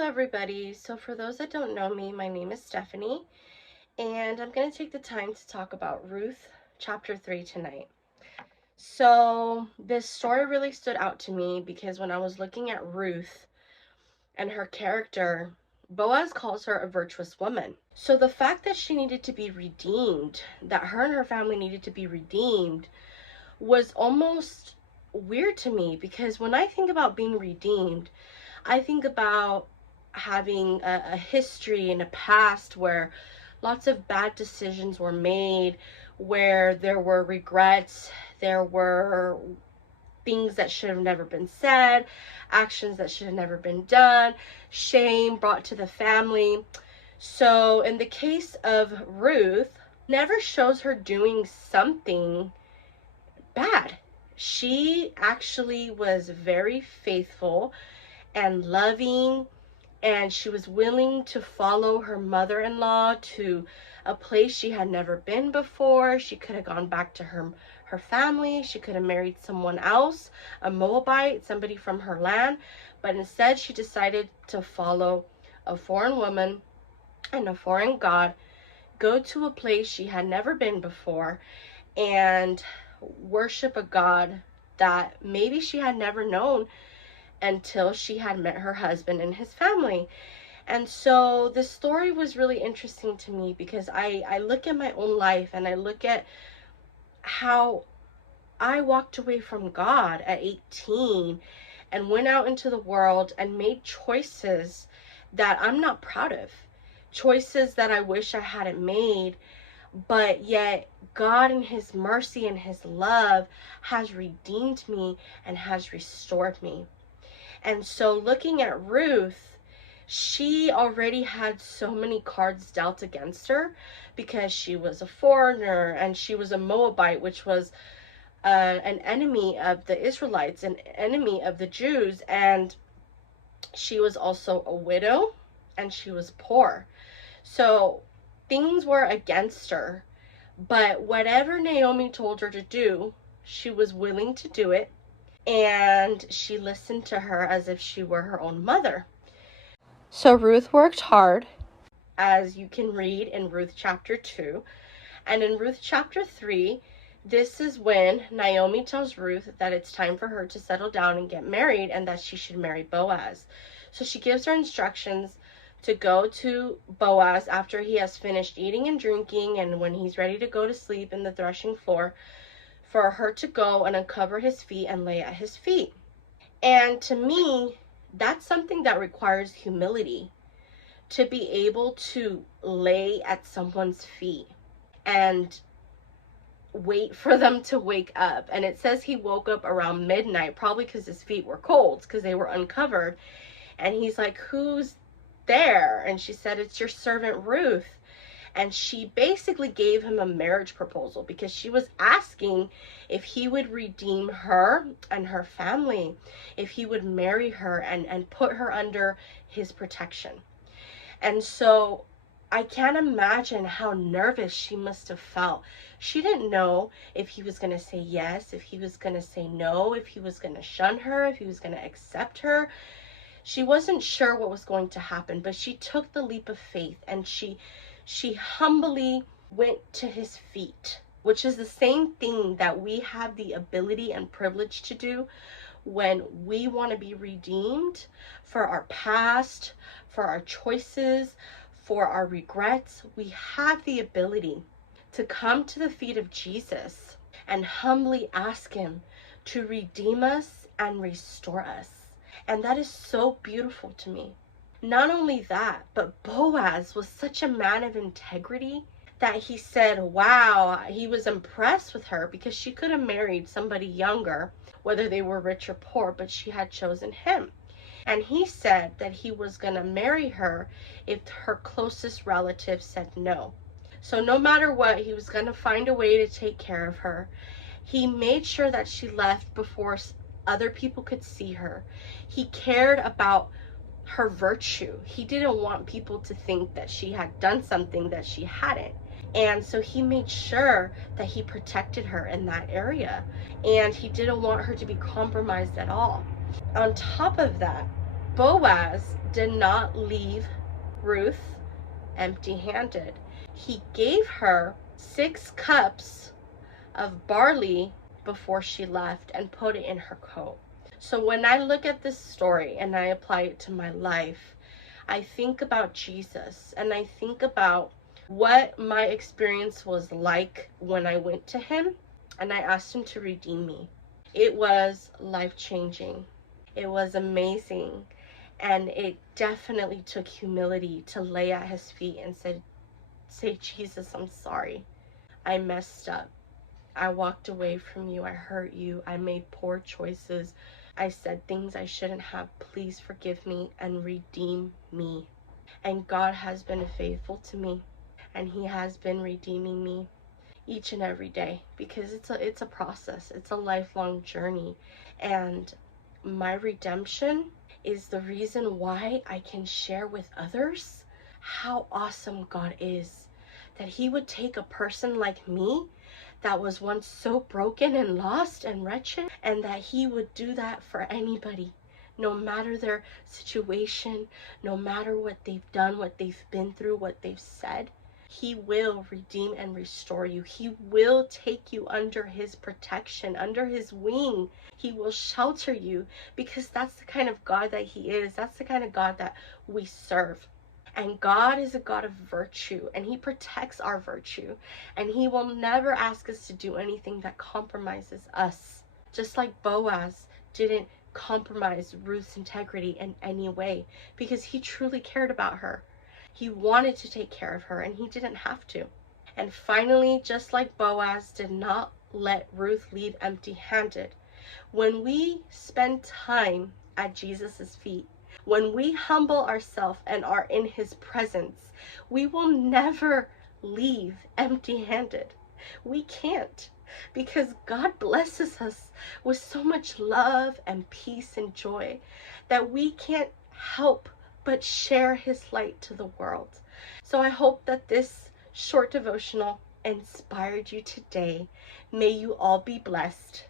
Hello everybody. So for those that don't know me, my name is Stephany, and I'm going to take the time to talk about Ruth chapter 3 tonight. So this story really stood out to me because when I was looking at Ruth and her character, Boaz calls her a virtuous woman. So the fact that she needed to be redeemed, that her and her family needed to be redeemed, was almost weird to me, because when I think about being redeemed, I think about having a history and a past where lots of bad decisions were made, where there were regrets, there were things that should have never been said, actions that should have never been done, shame brought to the family. So in the case of Ruth, never shows her doing something bad. She actually was very faithful and loving, and she was willing to follow her mother-in-law to a place she had never been before. She could have gone back to her family. She could have married someone else, a Moabite, somebody from her land, but instead she decided to follow a foreign woman and a foreign god, go to a place she had never been before, and worship a god that maybe she had never known until she had met her husband and his family. And so this story was really interesting to me because I look at my own life and I look at how I walked away from God at 18 and went out into the world and made choices that I'm not proud of, choices that I wish I hadn't made, but yet God in his mercy and his love has redeemed me and has restored me. And so looking at Ruth, she already had so many cards dealt against her because she was a foreigner and she was a Moabite, which was an enemy of the Israelites, an enemy of the Jews. And she was also a widow and she was poor. So things were against her. But whatever Naomi told her to do, she was willing to do it. And she listened to her as if she were her own mother. So Ruth worked hard, as you can read in Ruth chapter 2. And in Ruth chapter 3, this is when Naomi tells Ruth that it's time for her to settle down and get married and that she should marry Boaz. So she gives her instructions to go to Boaz after he has finished eating and drinking and when he's ready to go to sleep in the threshing floor, for her to go and uncover his feet and lay at his feet. And to me, that's something that requires humility, to be able to lay at someone's feet and wait for them to wake up. And it says he woke up around midnight, probably because his feet were cold, because they were uncovered. And he's like, "Who's there?" And she said, "It's your servant Ruth." And she basically gave him a marriage proposal because she was asking if he would redeem her and her family, if he would marry her and put her under his protection. And so I can't imagine how nervous she must have felt. She didn't know if he was going to say yes, if he was going to say no, if he was going to shun her, if he was going to accept her. She wasn't sure what was going to happen, but she took the leap of faith and she humbly went to his feet, which is the same thing that we have the ability and privilege to do when we want to be redeemed for our past, for our choices, for our regrets. We have the ability to come to the feet of Jesus and humbly ask him to redeem us and restore us. And that is so beautiful to me. Not only that, but Boaz was such a man of integrity that he said, wow, he was impressed with her because she could have married somebody younger, whether they were rich or poor, but she had chosen him. And he said that he was going to marry her if her closest relatives said no. So no matter what, he was going to find a way to take care of her. He made sure that she left before other people could see her. He cared about her virtue. He didn't want people to think that she had done something that she hadn't. And so he made sure that he protected her in that area. And he didn't want her to be compromised at all. On top of that, Boaz did not leave Ruth empty-handed. He gave her 6 cups of barley before she left and put it in her coat. So when I look at this story and I apply it to my life, I think about Jesus, and I think about what my experience was like when I went to him and I asked him to redeem me. It was life-changing. It was amazing. And it definitely took humility to lay at his feet and say, Jesus, I'm sorry. I messed up. I walked away from you. I hurt you. I made poor choices. I said things I shouldn't have. Please forgive me and redeem me. And God has been faithful to me, and he has been redeeming me each and every day, because it's a process. It's a lifelong journey. And my redemption is the reason why I can share with others how awesome God is. That he would take a person like me that was once so broken and lost and wretched, and that he would do that for anybody, no matter their situation, no matter what they've done, what they've been through, what they've said. He will redeem and restore you. He will take you under his protection, under his wing. He will shelter you, because that's the kind of God that he is. That's the kind of God that we serve. And God is a God of virtue, and he protects our virtue, and he will never ask us to do anything that compromises us. Just like Boaz didn't compromise Ruth's integrity in any way, because he truly cared about her. He wanted to take care of her, and he didn't have to. And finally, just like Boaz did not let Ruth leave empty-handed, when we spend time at Jesus' feet, when we humble ourselves and are in his presence, we will never leave empty-handed. We can't, because God blesses us with so much love and peace and joy that we can't help but share his light to the world. So I hope that this short devotional inspired you today. May you all be blessed.